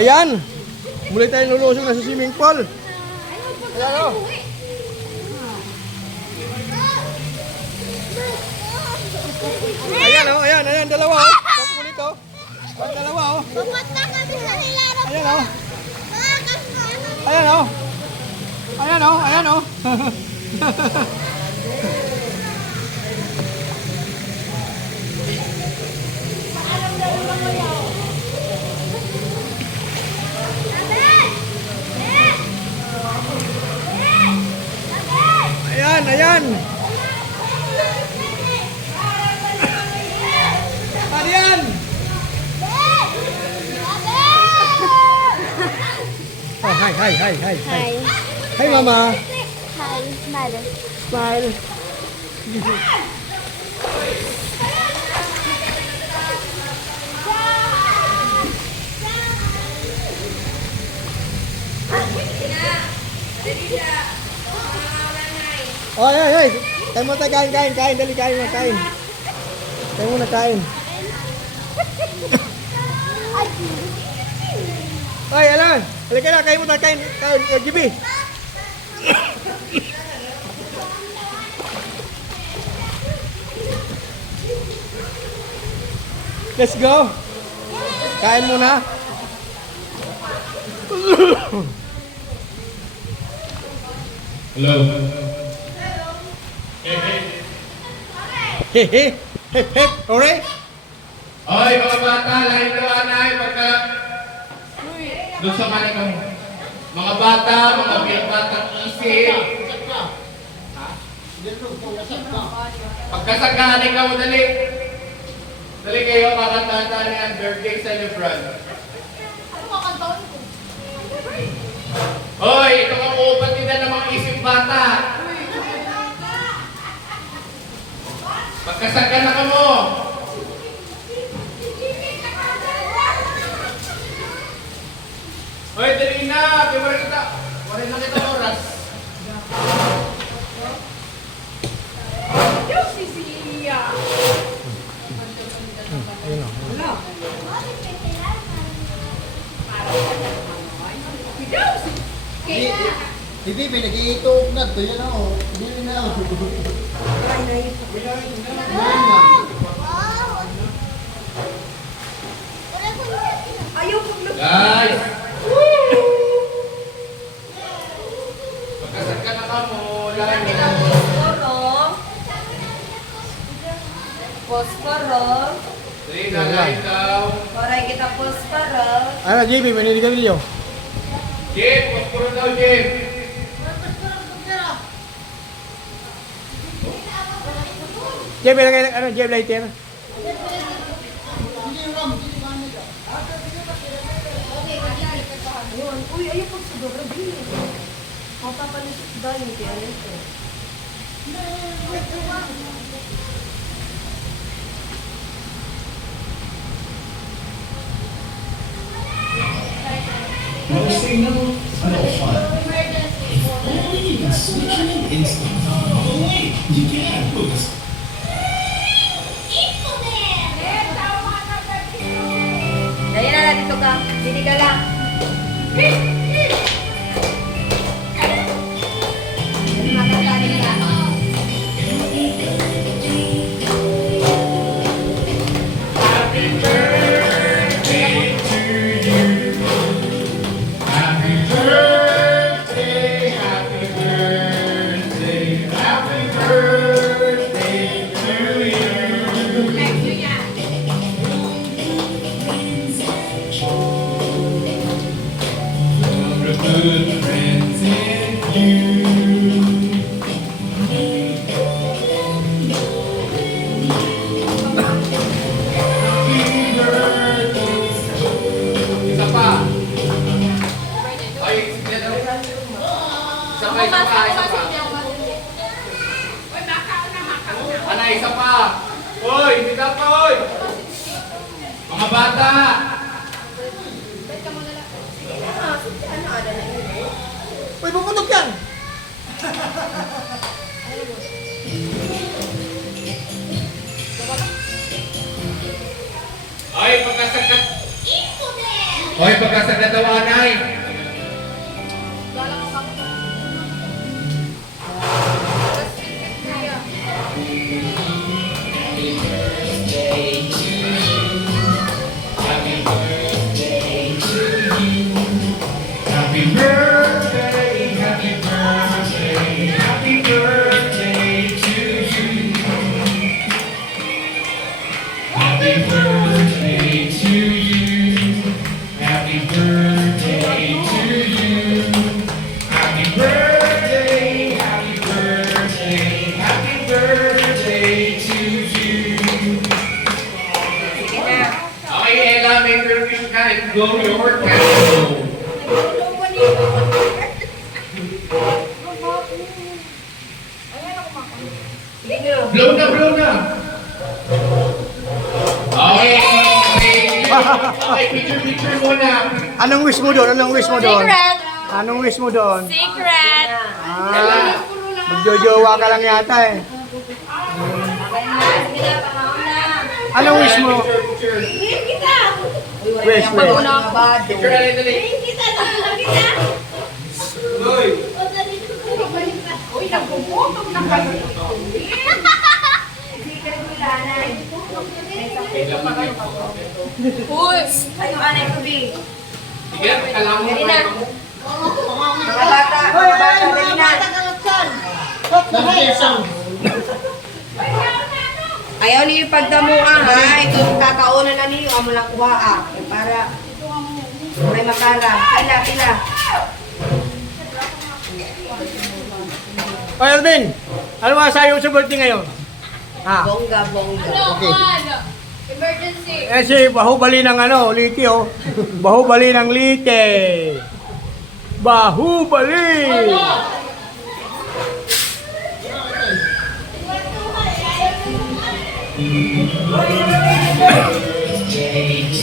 Ayan. Muli tayong lulusong na sa swimming pool. Ayan o. Ayan o, ayan, dalawa o. Papulit o. Dalawa o. Pupunta kami sa Hilaro. Ayan o. Ayan o. Ayan o, ayan o. Ayan, ayan. Arian! Oh, hi. Hi, Mama. Hi, smile. Smile. Oh, hey. Kain mo tayo, kain. Dali, kain mo, kain. Kain mo na, kain. Ay, Alan. Halika na, kain mo tayo, kain. GB. Let's go. Kain muna. Hello. Hip, ore? Oy, mga bata, lahat na anay, pagka... Doon sa kanila mo. Mga bata, mga batang isip. Pagkasagani ka mo, dali. Dali kayo, kakantanta ang birthday celebrant. Hoy, ito ang uupatidan ng mga isip bata. Pagkasagana ka mo. Hoy, dali na. Wala na kita oras. Yung si Sia. Wala. Hindi, may nag-iitog na. Ito yan ako. Hindi na ako. Ayaw kong Guys! Pagkasagana ka mo, lahat na. Posporo. Dali na, lahat daw. Oray kita posporo. Ano, JB, may niligaw niyo? Jim, paspuro daw, Jim. JB, ano, JB lighter? Uy, ayaw pag siguro din. Mapapanisip dahil hindi kaya ito. No signal, no fun. Only you can switch in an instant. Oh wait, you can. Dahil na dito ka. Hindi ka lang. Makakanin ka. Happy birthday to you. Happy birthday, happy birthday, happy birthday to you. From the good friends in you. Happy birthday. Isa pa. Ay, isa pa. Ana, isa pa. Hoy, hindi ka pa, hoy. Mga bata. Uy, puputok yan! Ay, pagkasagkat. Hoy, pagkasagad daw, anay. Happy birthday, happy birthday, happy birthday to you. Happy birthday to you. Happy birthday to you. Happy birthday, happy birthday, happy birthday to you. Okay, Ella, may perfume ka. Go your candle. Blow na, blow na. Okay, okay, picture muna. Anong wish mo doon? Anong wish mo doon? Secret! Anong wish mo doon? Secret! Ah, magjojowa ka lang yata eh. Anong wish mo? Picture. Wish, wish. Picture na rin, dali. Uy, nagpuputong na kayo. Uy! Ay, yung anay ko, B. Sige, kailangan mo na. Mga bata, dali na. Ayaw niyo yung pagdamuan, ha? Ito, kakauna na niyo, amo lang kuha, ah. Para, may makara. Pila. Oy, Alvin! Ano masasabi mo sa birthday ngayon? Ha? Bongga. Okay. Emergency! Eh si Bahubali ng ano, Liti oh. Bahubali ng Liti. Bahubali! Uy!